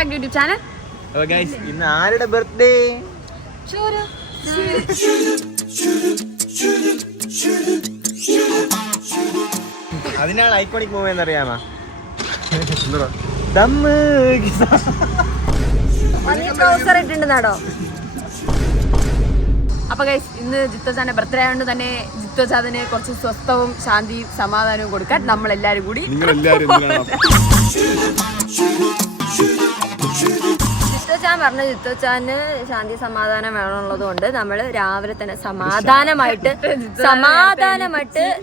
Back to YouTube channel. അപ്പോൾ guys ഇന്ന് ആരുടെ ബർത്ത്ഡേ? അതിനാണ് ഐക്കോണിക് മൂവി എന്നറിയാമോ? ദമ്മ് ഇട്ടുണ്ടെന്നാടോ. അപ്പൊ ഗൈസ് ഇന്ന് ജിത്തോച്ചാന്റെ ബർത്ത്ഡേ ആയതുകൊണ്ട് തന്നെ ജിത്തോച്ചാതിന് കുറച്ച് സ്വസ്ഥവും ശാന്തിയും സമാധാനവും കൊടുക്കാൻ നമ്മൾ എല്ലാരും കൂടി ജിത്തോച്ചാൻ പറഞ്ഞു ജിത്തോച്ചാന് ശാന്തി സമാധാനം വേണമെന്നുള്ളത് കൊണ്ട് നമ്മള് രാവിലെ തന്നെ സമാധാനമായിട്ട്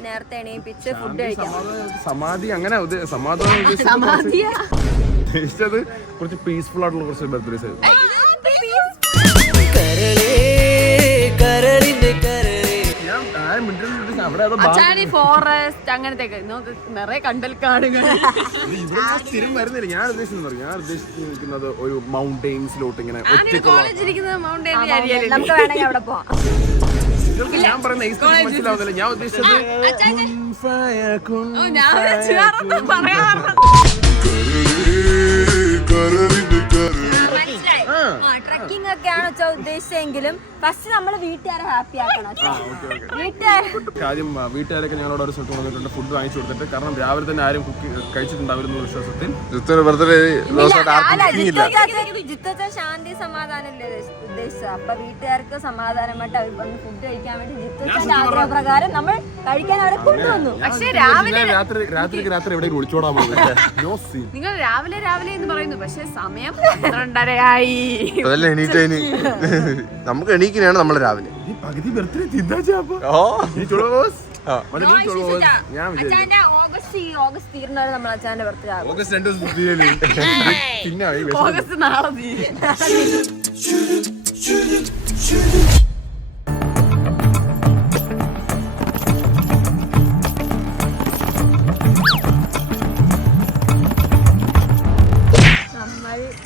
നേരത്തെ എണീപ്പിച്ച് ഫുഡ് കഴിക്കാം. സമാധി അങ്ങനെ ഉദ്ദേശിച്ചത് കുറച്ച് പീസ്ഫുൾ ആയിട്ടുള്ള കുറച്ച് ബർത്ത്ഡേസ് ആയിരുന്നു. ഫോറസ്റ്റ് അങ്ങനത്തെ നിറയെ കണ്ടൽക്കാടുകൾ. സ്ഥിരം വരുന്നില്ല. ഞാൻ ഉദ്ദേശിക്കുന്നത് ഒരു മൗണ്ടെയിൻസിലോട്ട് ഇങ്ങനെ നമുക്ക് വേണമെങ്കിൽ അവിടെ പോവാം. ഞാൻ പറയുന്ന മനസ്സിലാവുന്നില്ല. ഞാൻ ഉദ്ദേശിച്ചത് ട്രക്കിംഗ് ഒക്കെയാണ് ഉദ്ദേശിച്ചെങ്കിലും ഫസ്റ്റ് നമ്മള് വീട്ടുകാരെ ഹാപ്പി ആക്കണം. കാര്യം വീട്ടുകാരൊക്കെ ഞങ്ങളോട് ഒരു സ്ഥലത്ത് വന്നിട്ടുണ്ട് ഫുഡ് വാങ്ങിച്ചു കൊടുത്തിട്ട്. കാരണം രാവിലെ തന്നെ ആരും കഴിച്ചിട്ടുണ്ടാവുന്ന വിശ്വാസത്തിൽ ജിത്തോച്ച ശാന്തി സമാധാനം ഉദ്ദേശിച്ചത്. അപ്പൊ വീട്ടുകാർക്ക് സമാധാനമായിട്ട് അവർ വന്ന് ഫുഡ് കഴിക്കാൻ വേണ്ടി ജിത്തോച്ചാന്റെ ആഗ്രഹപ്രകാരം നമ്മൾ കഴിക്കാൻ അവരെ കൊണ്ടുവന്നു. പക്ഷെ രാത്രി എവിടെ ഒളിച്ചോടാൻ പോകുന്നത്? നിങ്ങൾ രാവിലെ എന്ന് പറയുന്നു, പക്ഷെ സമയം 12:30 നമുക്ക് എണീക്കുന്നതാണ് നമ്മൾ രാവിലെ. ഓഗസ്റ്റ് തീർന്നാലും നമ്മൾ അച്ഛന്റെ ബർത്ത്ഡേ ആകും. ഓഗസ്റ്റ് നാളെ തീരും.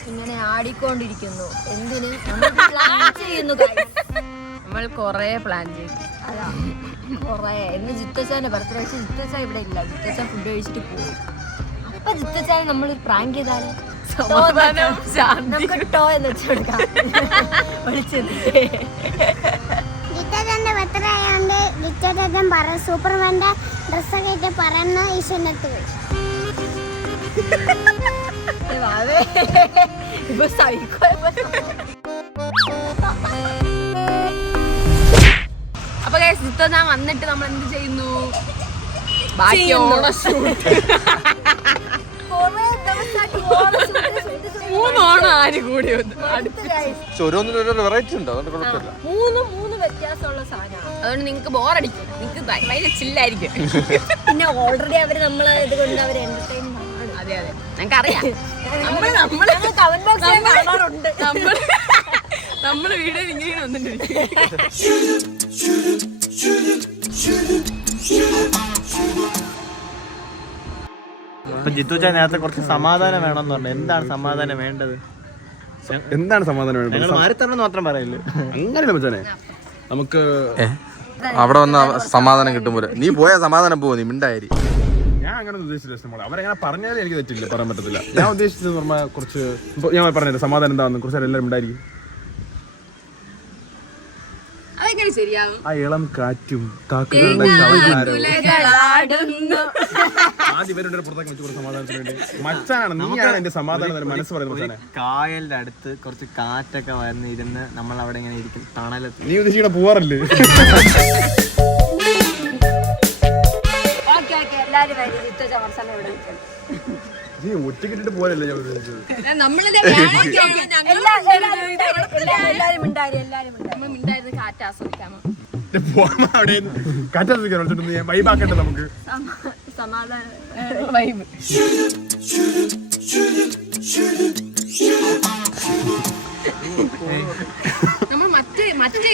ഇങ്ങനെ ആടിക്കൊണ്ടിരിക്കുന്നു. എന്തിന് പ്ലാൻ ചെയ്യുന്നു? നമ്മൾ കൊറേ പ്ലാൻ ചെയ്തു. അതാ കൊറേ. എന്ന് ജിത്തോച്ചാന്റെ ബർത്ത്ഡേ വെച്ച് ജിത്തോച്ച ഇവിടെ ഇല്ല. ജിത്തോച്ച ഫുഡ് കഴിച്ചിട്ട് പോകും. അപ്പൊ ജിത്തോച്ചാനെ നമ്മൾ പ്രാങ്ക് ചെയ്താലോ? നമുക്ക് ടോ എന്ന് വെച്ചെടുക്കാം. ജിത്തോച്ചാന്റെ ബർത്ത്ഡേ ആയതുകൊണ്ട് ജിത്തോച്ചൻ സൂപ്പർമാന്റെ ഡ്രസ്സൊക്കെ ഇട്ട് പറയുന്ന ഈശ്വരനടുത്ത് പോയി. അപ്പൊ ജിത്തോച്ചാൻ വന്നിട്ട് നമ്മൾ എന്ത് ചെയ്യുന്നു? ബാക്കി ഓണം ഷൂട്ട്. 3 ഓണം ആര് കൂടി വെറൈറ്റി ഉണ്ട്. അതുകൊണ്ട് കുഴപ്പമില്ല. മൂന്ന് വ്യത്യാസമുള്ള സാധനമാണ്. അതുകൊണ്ട് നിങ്ങൾക്ക് ബോറടിക്കും. നിങ്ങൾക്ക് ഭയങ്കര ചില്ലായിരിക്കും. പിന്നെ ഓൾറെഡി അവര് നമ്മളെ ഇത് കൊണ്ട് അവർ എന്റർടൈൻ. അതെ ഞങ്ങൾക്കറിയാം. നമ്മള് വീഡിയോ ഇങ്ങനെ വന്നിട്ടുണ്ട്. ജിത്തുച്ചാ നേരത്തെ കുറച്ച് സമാധാനം വേണമെന്ന് പറഞ്ഞു. എന്താണ് സമാധാനം വേണ്ടത്? എന്താണ് സമാധാനം വേണ്ടത്? മാറിത്തരണം മാത്രം പറയല്ലേ. അങ്ങനെയല്ല മച്ചാനെ. നമുക്ക് അവിടെ വന്ന സമാധാനം കിട്ടുമ്പോൾ നീ പോയാൽ സമാധാനം പോകും. നീ മിണ്ടായി. ഞാൻ അങ്ങനെ ഉദ്ദേശിച്ചില്ല. അവരെങ്ങനെ പറഞ്ഞാലും എനിക്ക് തെറ്റില്ല, പറയാൻ പറ്റത്തില്ല. ഞാൻ ഉദ്ദേശിച്ചത് പറഞ്ഞാൽ കുറച്ച് ഞാൻ പറഞ്ഞില്ല സമാധാനം എന്താണെന്ന്. കുറച്ച് എല്ലാവരും ഉണ്ടായിരിക്കും. ആ ഇളം കാറ്റും ആദ്യം ഇവരുടെ പുറത്തേക്ക് വെച്ച് സമാധാനത്തിന് വേണ്ടി മച്ചാനാണ്. നീയാണ് എന്റെ സമാധാനം മനസ്സ് പറയുന്നത്. കായലിന്റെ അടുത്ത് കുറച്ച് കാറ്റൊക്കെ വന്നിരുന്ന് നമ്മൾ അവിടെ ഇങ്ങനെ ഇരിക്കും തണലത്ത്. നീ ഉദ്ദേശിക്കുന്ന പോവാറില്ലേ? നീ ഒറ്റക്കിട്ടിട്ട് പോലല്ലേ ഞാൻ ഉദ്ദേശിച്ചത്. കാറ്റ് ആസ്വദിക്കാമോ? കാറ്റാസ്വദിക്കാൻ വൈബാക്കട്ടെ നമുക്ക്. സമാധാനം വൈബ്. നമ്മൾ മറ്റേ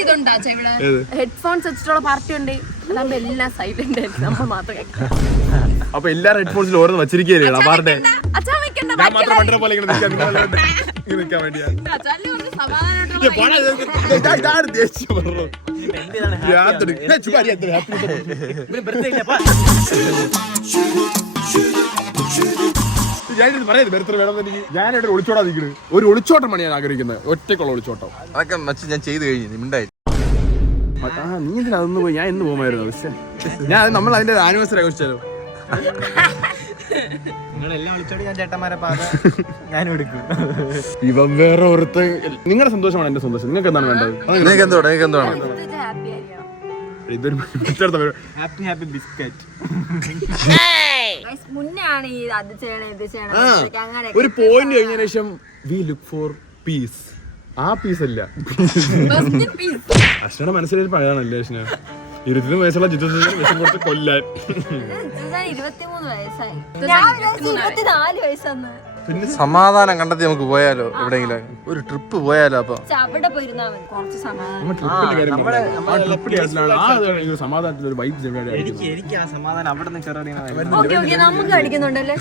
ഇതുണ്ടാ ഇവിടെ ഹെഡ്ഫോൺസ് വെച്ചിട്ടുള്ള പാർട്ടി ഉണ്ട്. അതാകുമ്പോ എല്ലാം സൈലന്റ് ആയിട്ട് നമ്മൾ മാത്രം കേൾക്കാം. അപ്പൊ എല്ലാ ഹെഡ്ഫോൺസിൽ ഓരോന്ന് വച്ചിരിക്കുകയല്ലേ പാർട്ടി? ഞാൻ മാത്രം പണ്ടേ പോലെ നിൽക്കാൻ വേണ്ടിയാ. ഞാനിത് പറയാം ബർത്ത്ഡേ വേണമെന്ന് എനിക്ക്. ഞാനിവിടെ ഒളിച്ചോടാ നിൽക്കുന്നത്. ഒരു ഒളിച്ചോട്ടമാണ് ഞാൻ ആഗ്രഹിക്കുന്നത്. ഒറ്റക്കുള്ള ഒളിച്ചോട്ടം. അതൊക്കെ മച്ച് ഞാൻ ചെയ്ത് കഴിഞ്ഞു. നീ മിണ്ടായി. നീ എന്തിനാ അതൊന്നും പോയി? ഞാൻ എന്ന് പോകുമായിരുന്നു. പക്ഷേ ഞാൻ നമ്മൾ അതിന്റെ ആനിവേഴ്സറി ആഘോഷിച്ചാലോ? നിങ്ങളെല്ലാം വിളിച്ചോടി ഞാൻ ചേട്ടന്മാരെ പാത ഞാനും എടുക്കും. ഇവൻ വേറെ ഒരുത്ത. നിങ്ങളുടെ സന്തോഷമാണ് എന്റെ സന്തോഷം. നിങ്ങൾക്ക് എന്താണ് വേണ്ടത്? നിനക്ക് എന്തുവാണ്? ഹാപ്പി ആയിരിക്കണം. ഇതൊരു ഹാപ്പി ഹാപ്പി ബിസ്ക്കറ്റ്. മുന്നേ ആണ് ഈ അത് ചെയ്യണം ഇത് ചെയ്യണം അങ്ങനെ ഒരു പോയിന്റ് കഴിഞ്ഞ ശേഷം വി ലുക്ക് ഫോർ പീസ്. ആ പീസ് അല്ല, അശ്വയുടെ മനസ്സിലൊരു പഴയാണല്ലേ അശ്വന. 23 വയസ്സുള്ള ജിത്തു വിഷം കൊടുത്ത് കൊല്ലാൻ. 23 വയസ്സായി. ഞാൻ 24 വയസ്സാന്ന്. സമാധാനം കണ്ടെത്തി നമുക്ക് പോയാലോ? എവിടെയെങ്കിലും ഒരു ട്രിപ്പ് പോയാലോ? അപ്പൊ അവിടെ പോയിരുന്നാ മതി. കുറച്ച് സമാധാനം. എനിക്ക് ആ സമാധാനം അവിടെ നിന്ന് ചെറിയ ഓക്കെ നമുക്ക് അടിക്കുന്നുണ്ടല്ലേ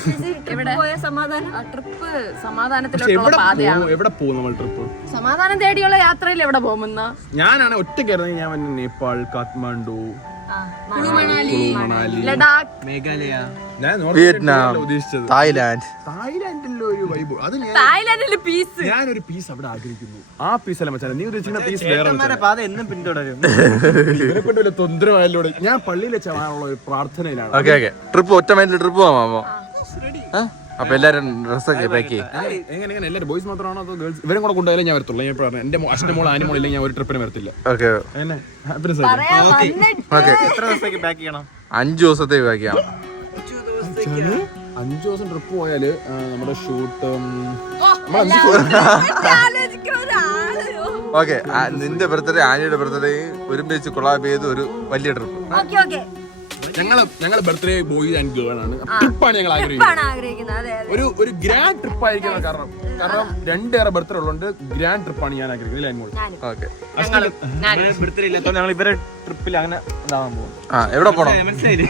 എവിടെ പോയ സമാധാനം? ട്രിപ്പ് സമാധാനത്തിലുള്ള പാതയാണ്. എവിടെ പോകും നമ്മൾ ട്രിപ്പ്? സമാധാനം തേടിയുള്ള യാത്രയിൽ എവിടെ പോകുന്ന? ഞാനാണ് ഒറ്റയ്ക്കായിരുന്നു. ഞാൻ നേപ്പാൾ, കാഠ്മണ്ഡു, മണാലി, മണാലി, ലഡാക്ക്, മേഘാലയ, വിയറ്റ്നാം, ഉദ്ദേശിച്ചത് തായ്ലാൻഡ്. തായ്ലാൻഡിലെ ഒരു വൈബ്. അത് തായ്ലാൻഡിലെ പീസ്. ഞാനൊരു പീസ് അവിടെ ആഗ്രഹിക്കുന്നു. ആ പീസ് അല്ല മച്ചാനെ, നീ ഉദ്ദേശിക്കുന്ന പീസ് വേറെ. ചേട്ടന്മാരെ പാത എന്നും പിന്തുടരും. ഇവരെ കൊണ്ട് വല്ല തൊന്തരമായാലൂടെ. ഞാൻ പള്ളിയിൽ വെച്ചാനുള്ള ഒരു പ്രാർത്ഥനയിലാണ്. Okay okay. ട്രിപ്പ് ഒറ്റ മൈൻഡിൽ ട്രിപ്പ് പോവാമോ? അപ്പൊ എല്ലാരും ഡ്രസ്സൊക്കെ പാക്ക് ചെയ്യും. എങ്ങനെ എല്ലാവരും ബോയ്സ് മാത്രമാണോ അതോ ഗേൾസ്? ഇവരും കൂടെ കൊണ്ടുപോയാലേ ഞാൻ വരത്തുള്ളൂ. ഞാൻ പറഞ്ഞു എന്റെ അച്ഛൻ്റെ മോൾ ആനിമോൾ ഇല്ലെങ്കിൽ ഞാൻ ഒരു ട്രിപ്പിന് വരത്തില്ല. ഓക്കെ എന്നെ ഓക്കെ. എത്ര ദിവസത്തേക്ക് പാക്ക് ചെയ്യണം? 5 ദിവസത്തേക്ക് പാക്ക് ചെയ്യാം. 5 ദിവസം ട്രിപ്പ് പോയാല് നമ്മുടെ ഷൂട്ട് ഓക്കെ. നിന്റെ ബർത്ത്ഡേ ആനിയുടെ ബർത്ത്ഡേ ഒരുമിച്ച് കൊളാബ് ചെയ്ത് ഒരു വലിയ ട്രിപ്പ്. ഞങ്ങള് ബർത്ത്ഡേ ബോയ് ആൻഡ് ഗേൾ ആണ്. ട്രിപ്പാണ് ഞങ്ങൾ ആഗ്രഹിക്കുന്നത്. ആഗ്രഹിക്കുന്നത് ഒരു ഗ്രാൻഡ് ട്രിപ്പ് ആയിരിക്കണം. കാരണം 2 ബർത്ത്ഡേ ഉള്ളതുകൊണ്ട് ഗ്രാൻഡ് ട്രിപ്പാണ് ഞാൻ ആഗ്രഹിക്കുന്നത്. ഓക്കെ. ബർത്ത്ഡേ ഇല്ലാത്തതുകൊണ്ട് ഞങ്ങൾ ഇവരെ ട്രിപ്പിൽ അങ്ങനെ ഇതാവാൻ പോകും. എവിടെ പോണം? മനസ്സിലായില്ലേ?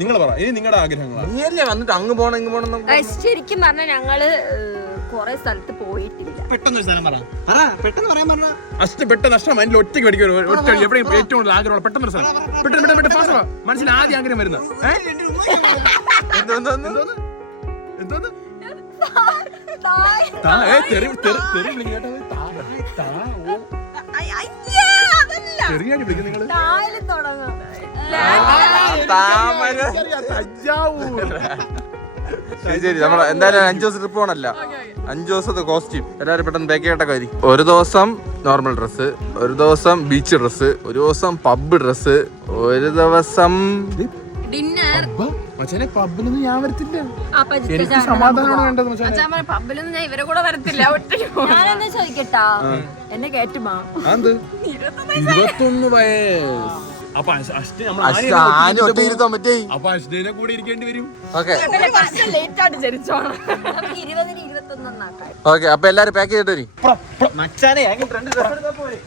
നിങ്ങൾ പറ, ഇനി നിങ്ങളുടെ ആഗ്രഹങ്ങളാണ്. നീയല്ലേ വന്നിട്ട് അങ്ങ് പോണം ഇങ്ങ് പോണം. ശരിക്കും പറഞ്ഞാൽ ഞങ്ങള് കൊറേ സ്ഥലത്ത് പോയിട്ടില്ല. പെട്ടെന്ന് ഒരു സ്ഥലം പറ. പെട്ടെന്ന് പറയാൻ പറഞ്ഞ പെട്ടെന്ന് നഷ്ടം മൈൻഡിൽ ഒറ്റയ്ക്ക് പഠിക്കും. ഒറ്റ എവിടെയും ഏറ്റവും കൂടുതൽ ആഗ്രഹമുള്ള പെട്ടെന്ന് സ്ഥലം. പെട്ടെന്ന് മനസ്സിൽ ആദ്യം ആഗ്രഹം വരുന്നത് ചെറിയായിട്ട് വിളിക്കും നിങ്ങൾ. ശരി. നമ്മൾ എന്തായാലും 5 ദിവസം ട്രിപ്പ് പോകണല്ലോ. 5 ദിവസത്തെ കോസ്റ്റ്യൂം എല്ലാവരും പെട്ടെന്ന് പാക്ക് ചെയ്തിട്ടൊക്കെ വരും. ഒരു ദിവസം നോർമൽ ഡ്രസ്സ്, ഒരു ദിവസം ബീച്ച് ഡ്രസ്സ്, ഒരു ദിവസം പബ് ഡ്രസ്സ്, ഒരു ദിവസം ഡിന്നർ. മച്ചാനെ പബ്ബിലൊന്നും ഞാൻ വരത്തില്ല. എനിക്ക് സമാധാനമാണ് വേണ്ടത് മച്ചാനെ. പബ്ബിലൊന്നും ഞാൻ ഇവരെ കൂടെ വരത്തില്ല. ഒറ്റയ്ക്ക് ഞാനെന്നാ ചോദിക്കട്ടാ, എന്നെ കേട്ടുമാ? 21 വയസ്സ്. അപ്പൊ അശ്വിനെ കൂടെ ഇരിക്കേണ്ടി വരും. ഓക്കെ. ലേറ്റ് ആയിട്ട് ജനിച്ചോണം. 20-ന് 21 ഓക്കെ. അപ്പൊ എല്ലാരും പാക്ക് ചെയ്തിട്ട് വരും. മച്ചാനെ അങ്ങനെ 2 ഡ്രസ് എടുത്താ പോരെ.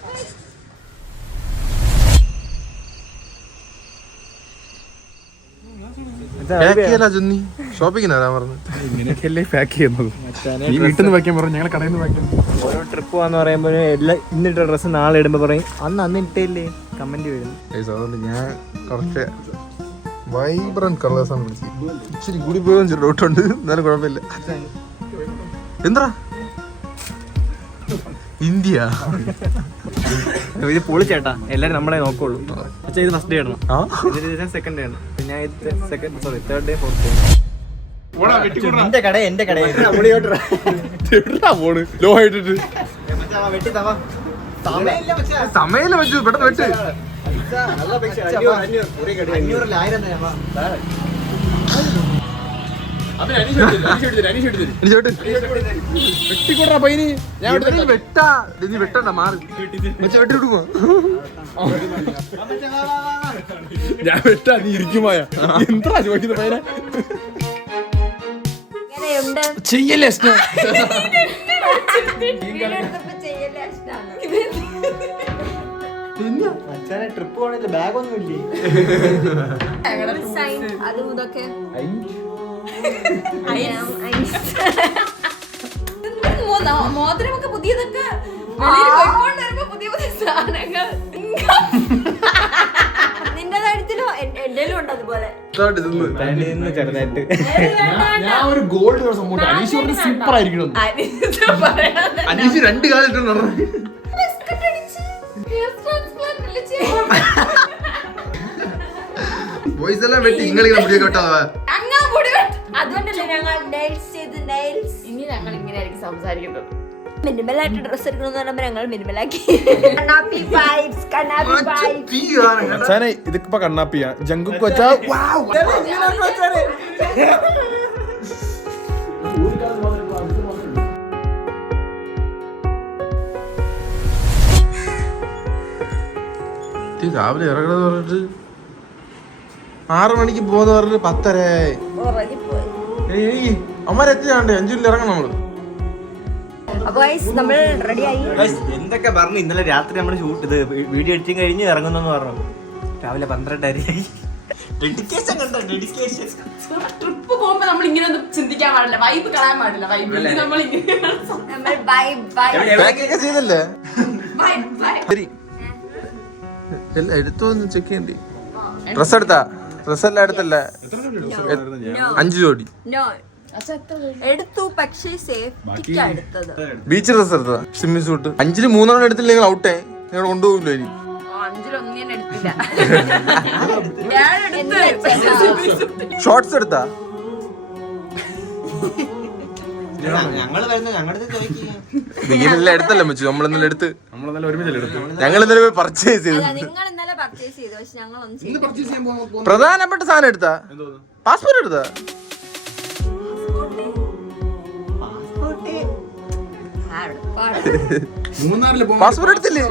ഷോപ്പിങ്ങിന് വരാൻ പറഞ്ഞു. ഇങ്ങനെയൊക്കെയല്ലേ പാക്ക് ചെയ്യുന്നത്. നീ വീട്ടിൽ നിന്ന് വയ്ക്കാൻ പറഞ്ഞു, ഞങ്ങൾ കടയിൽ നിന്ന് വയ്ക്കാൻ. ഓരോ ട്രിപ്പ് പോവാന്ന് പറയുമ്പോൾ എല്ലാം ഇന്നിട്ട ഡ്രസ്സ് നാളെ ഇടുമ്പോ പറയും അന്ന് ഇട്ടല്ലേ കമന്റ് വരും. അതുകൊണ്ട് ഞാൻ കുറച്ച് വൈബ്രന്റ് കളേഴ്സാണ് പിടിച്ചത്. ഇച്ചിരി കൂടി പോയി ഡൗട്ടുണ്ട്, എന്നാലും കുഴപ്പമില്ല. എന്താ ഇന്ത്യ ഇത് പൊളിച്ചേട്ടാ, എല്ലാരും നമ്മളെ നോക്കുള്ളൂ. പക്ഷേ ഇത് ഫസ്റ്റ് ഡേ ആണ്, സെക്കൻഡ് ഡേ ആണ്, പിന്നെ തേർഡ് ഡേ, ഫോർത്ത് ഡേ. എന്റെ കട എന്റെ കട ലോ ആയിട്ടിട്ട് വെട്ടി തവാ സമയം വെച്ചു പെട്ടെന്ന് വെച്ച്. നല്ല പൈസ 500 1000 വെട്ടിക്കൂടാ പൈനി. വെട്ടാ നീ വെട്ടണ്ട, മാറി വെട്ടി വിടുമോ? ഞാൻ വെട്ടാ, നീ ഇരിക്കുമായ എന്താ ചോദിക്കുന്ന പൈനെ ചെയ്യല്ലേ. ട്രിപ്പ് പോകണില്ല, ബാഗൊന്നും ഇല്ലേ? അതും ഇതൊക്കെ മോതിരമൊക്കെ പുതിയതൊക്കെ പുതിയ പുതിയ സാധനങ്ങൾ നിന്റേതായിട്ട് കാര്യത്തിലോ എന്റെലും ഉണ്ട് അതുപോലെ. ചെറുതായിട്ട് ഞാൻ ഒരു ഗോൾഡ് സംഭവം അനീഷ് സൂപ്പർ ആയിരിക്കണം. അനീഷ് 2 കാലം ഇട്ടുണ്ട്. വോയിസ് എല്ലാം വെട്ടി ഇങ്ങളിങ്ങനെ മുടി കേട്ടോ. അതുകൊണ്ടല്ലേ ഞങ്ങൾ നെയിൽസ് ചെയ്ത് ഇനി ഞങ്ങൾ ഇങ്ങനെയായിരിക്കും സംസാരിക്കുന്നത്. മിനിമലായിട്ട് ഡ്രസ് എടുക്കണമെന്ന് പറയുമ്പോ ഞങ്ങൾ മിനിമലാക്കി. കണ്ണാപ്പി vibes. മച്ചാനെ ഇതിപ്പോ കണ്ണാപ്പിയാ ജങ്കുക്ക് വെച്ചാ രാവിലെ ഇറങ്ങണമെന്ന് പറഞ്ഞിട്ട് 6 മണിക്ക് പോകുന്ന പറഞ്ഞിട്ട് 10:30. അമ്മരെത്തിയാണ്ട് 5 മിനിറ്റ് ഇറങ്ങണം നമ്മള്. അപ്പൊ നമ്മൾ റെഡിയായി. എന്തൊക്കെ പറഞ്ഞു. ഇന്നലെ രാത്രി നമ്മൾ ഷൂട്ട് ഇത് വീഡിയോ എഡിറ്റിംഗ് കഴിഞ്ഞ് ഇറങ്ങുന്നു പറഞ്ഞു. രാവിലെ 12:30. ഡെഡിക്കേഷൻ കണ്ടോ? ഡെഡിക്കേഷൻ. ട്രിപ്പ് പോകുമ്പോ നമ്മൾ ഇങ്ങനെ ഒന്നും ചിന്തിക്കാൻ പാടില്ല, വൈബ് കളയാൻ പാടില്ല. വൈബ് നമ്മൾ പാക്കൊക്കെ ചെയ്തല്ലേ? ശരി എല്ലാം എടുത്തോന്ന് ചെക്ക് ചെയ്യണ്ടേ? ഡ്രസ് എടുത്താ? ഡ്രസ് എല്ലാം എടുത്തല്ലേ? 5 ജോഡി എടുത്തു, പക്ഷേ സേഫ്റ്റിക്കാ എടുത്തത്. ബീച്ച് ഡ്രസ് എടുത്താ? സ്വിമ്മിങ് സൂട്ട് 5-ൽ 3 എടുത്തില്ലെങ്കിൽ ഔട്ടേ. നിങ്ങൾ കൊണ്ടുപോകില്ലോ ഇനി. 5-ൽ 1 എടുത്തില്ല. ഷോർട്സ് എടുത്താ? ഞങ്ങള് വരുന്ന ഞങ്ങളുടെ ചോദിക്കുക. നീലെല്ലാം എടുത്തല്ലേ മച്ചു? നമ്മളെന്നെല്ലാം എടുത്ത് നമ്മളെല്ലാം ഒരുമിച്ചല്ലേ എടുത്തു. ഞങ്ങൾ ഇന്നലെ പർച്ചേസ് ചെയ്തു. നിങ്ങൾ ഇന്നലെ പർച്ചേസ് ചെയ്തു, പക്ഷെ ഞങ്ങളൊന്നും ചെയ്തില്ല. പ്രധാനപ്പെട്ട സാധനം എടുത്താ? പാസ്പോർട്ട് എടുത്താ? മൂന്നാറില് പാസ്പോർട്ട് എടുത്തില്ലേ?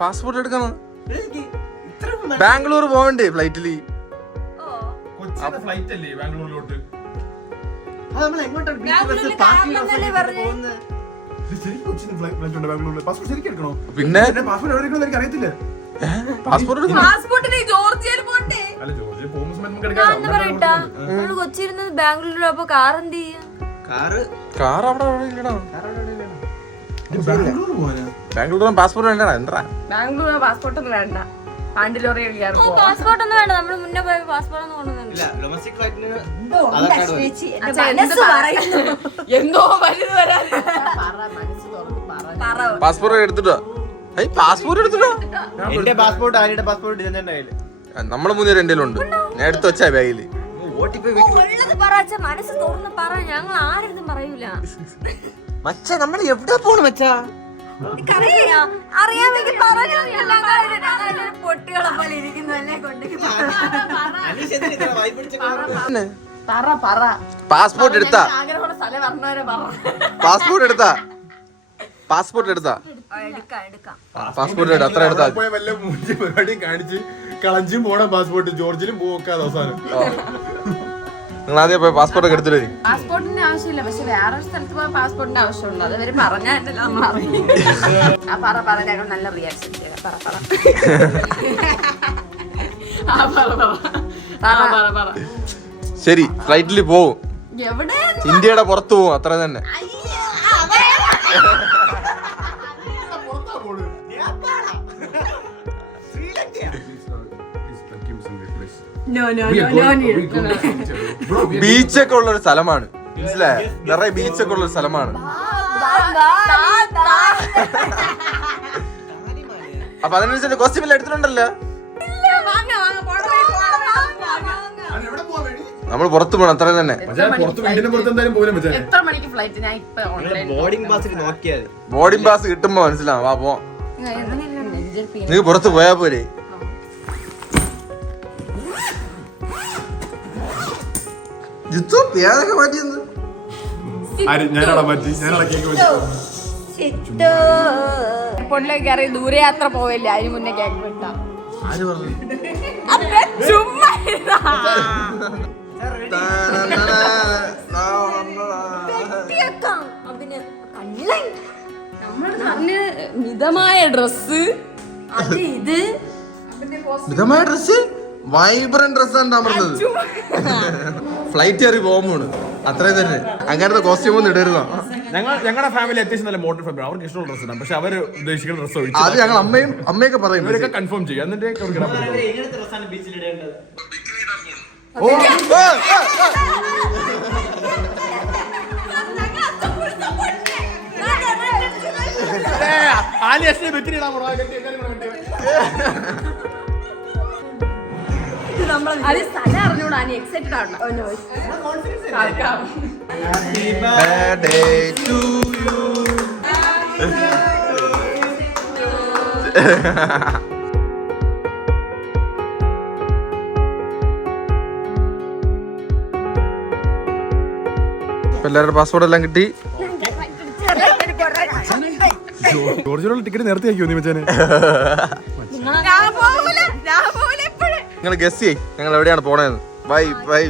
പാസ്പോർട്ട് എടുക്കണം. ബാംഗ്ലൂർ പോവണ്ടേ ഫ്ലൈറ്റില്? ഫ്ലൈറ്റ് അല്ലേ ബാംഗ്ലൂരിലോട്ട്? പാസ്പോർട്ട് ശരിക്കും എടുക്കണോ? പിന്നെ പാസ്പോർട്ട് എവിടെ എനിക്ക് അറിയത്തില്ല. പാസ്പോർട്ട് പാസ്പോർട്ടിന് ജോർജിയയിൽ പോണ്ടേ? അല്ല ജോർജിയ പോകുന്ന സമയത്ത് നമുക്ക് എടുക്കാം. നമ്മള് കൊച്ചിരുന്നത് ബാംഗ്ലൂരിലും, അപ്പൊ കാർ എന്ത് ചെയ്യാം? കാർ അവിടെ ഇല്ലടാ. ബാംഗ്ലൂർ പോവാനാ? ബാംഗ്ലൂർ പാസ്പോർട്ട് വേണ്ടടാ. എന്താ ബാംഗ്ലൂർ പാസ്പോർട്ട് ഒന്നും വേണ്ട, പാണ്ടിലോറിയിൽ കയറി പോവാം. പാസ്പോർട്ട് ഒന്നും വേണ്ട, നമ്മള് മുന്നേ പോയ പാസ്പോർട്ട് ഒന്നും കൊണ്ടുവന്നില്ല. ഡൊമസ്റ്റിക് ഫ്ലൈറ്റിന് എന്തോ വലുത് വരാൻ പാസ്പോർട്ട് എടുത്തിട്ടോ? പാസ്പോർട്ട് എടുത്തിട്ടോ? എന്റെ പാസ്പോർട്ട് ആരുടെ പാസ്പോർട്ട് ഡിസൈൻ്റെ കയ്യില്. നമ്മളെ 3 പേരും ഉണ്ട്. ഞാൻ എടുത്ത് വെച്ചാ ബാഗില്. ഉള്ളത് പറ, മനസ്സ് തുറന്ന് പറ, ഞങ്ങൾ ആരും പറയൂല. മച്ച നമ്മൾ എവിടെ പോണു മച്ചാ? അറിയാമെങ്കിൽ പറഞ്ഞു. പൊട്ടികളെ പോലെ ഇരിക്കുന്നു എന്നെ കൊണ്ട്. പറ പാസ്പോർട്ട് എടുത്താ? ആഗ്രഹമുള്ള സ്ഥലം പറഞ്ഞവരെ പറ. പാസ്പോർട്ട് എടുത്താ? പാസ്പോർട്ട് എടുത്താ? എടുക്കാം. പാസ്പോർട്ട് എടുത്താ? അത്ര എടുത്താ? പോയ വല്ല മൂഞ്ചി പരിപാടിയും കാണിച്ച് കളഞ്ചും പോണം പാസ്പോർട്ട്. ജോർജിലും പോക്കാതെ അവസാനം. നിങ്ങൾ ആദ്യം പോയി പാസ്പോർട്ട് ഒക്കെ എടുത്തിട്ട് വരും. പാസ്പോർട്ടിന്റെ ആവശ്യമില്ല, പക്ഷെ വേറൊരു സ്ഥലത്ത് പോയ പാസ്പോർട്ടിന്റെ ആവശ്യമുണ്ട്. അത് അവര് പറഞ്ഞാലല്ലോ നമ്മൾ അറിയും. പറ ഞങ്ങൾ നല്ല റിയാക്ഷൻ ചെയ്യാം. പറ. ശരി, ഫ്ലൈറ്റിൽ പോവും. എവിടെ? ഇന്ത്യയുടെ പുറത്ത് പോവും, അത്ര തന്നെ. ബീച്ചൊക്കെ ഉള്ള ഒരു സ്ഥലമാണ്, മനസ്സിലായ? നിറയെ ബീച്ചൊക്കെ ഉള്ള ഒരു സ്ഥലമാണ്. അപ്പൊ അതിനനുസരിച്ച് കോസ്റ്റ്യൂം എല്ലാം എടുത്തിട്ടുണ്ടല്ലോ. നമ്മൾ പുറത്തു പോകണം, അത്ര തന്നെ. എത്ര മണിക്ക് ഫ്ലൈറ്റ്? ഞാൻ ഇപ്പൊ ഓൺലൈൻ ബോർഡിംഗ് പാസ് നോക്കിയാൽ ബോർഡിംഗ് പാസ് കിട്ടുമ്പോ മനസ്സിലാവും. വാ പോ, നീ പുറത്ത് പോയാ പോരെ. പേരൊക്കെ മാറ്റിയെന്ന് എയർപോർട്ടിലേക്ക് കയറി ദൂരയാത്ര പോവല്ലേ, അതിന് മുന്നേ കേക്ക് വെട്ടാം. ആര് പറഞ്ഞു? ചുമ്മാ മിതമായ ഡ്രസ്, അത് ഇത് മിതമായ ഡ്രസ്, വൈബ്രന്റ് ഡ്രസ്സാണ് പറഞ്ഞത്. ഫ്ലൈറ്റ് കയറി പോകുമ്പോണ് അത്രയും തന്നെ. അങ്ങനത്തെ കോസ്റ്റ്യൂം ഒന്നും ഇടരുതോ. ഞങ്ങളുടെ ഫാമിലി അത്യാവശ്യം നല്ല മോഡൽ ഫാമിലി, അവർക്ക് ഇഷ്ടമുള്ള ഡ്രസ് ഇടാം, പക്ഷെ അവര് ഉദ്ദേശിക്കുന്ന ഡ്രസ് ഒഴിച്ച് അത് ഞങ്ങൾ അമ്മയൊക്കെ പറയും. ഇവരൊക്കെ കൺഫേം ചെയ്യും, എന്നിട്ട് അവർക്ക് ഇടാൻ പറ്റുള്ളൂ. എങ്ങനത്തെ ഡ്രസ്സാണ് ബീച്ചിൽ ഇടേണ്ടത്? അത് സ്ഥലം അറിഞ്ഞൂടാ, നീ എക്സൈറ്റഡ് ആവണം. എല്ലാവരുടെ പാസ്പോർട്ട് എല്ലാം കിട്ടി. ജോർജിനുള്ള ടിക്കറ്റ് നേരത്തെ ആക്കിയോ നീ മച്ചാനെ? നിങ്ങൾ ഗസ് ചെയ്യ് ഞങ്ങൾ എവിടെയാണ് പോണേന്ന്. Bye bye.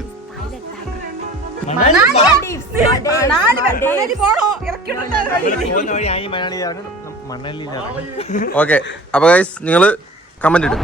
ഓക്കെ, അപ്പൊ ഗൈസ് നിങ്ങൾ കമന്റ് ഇടും.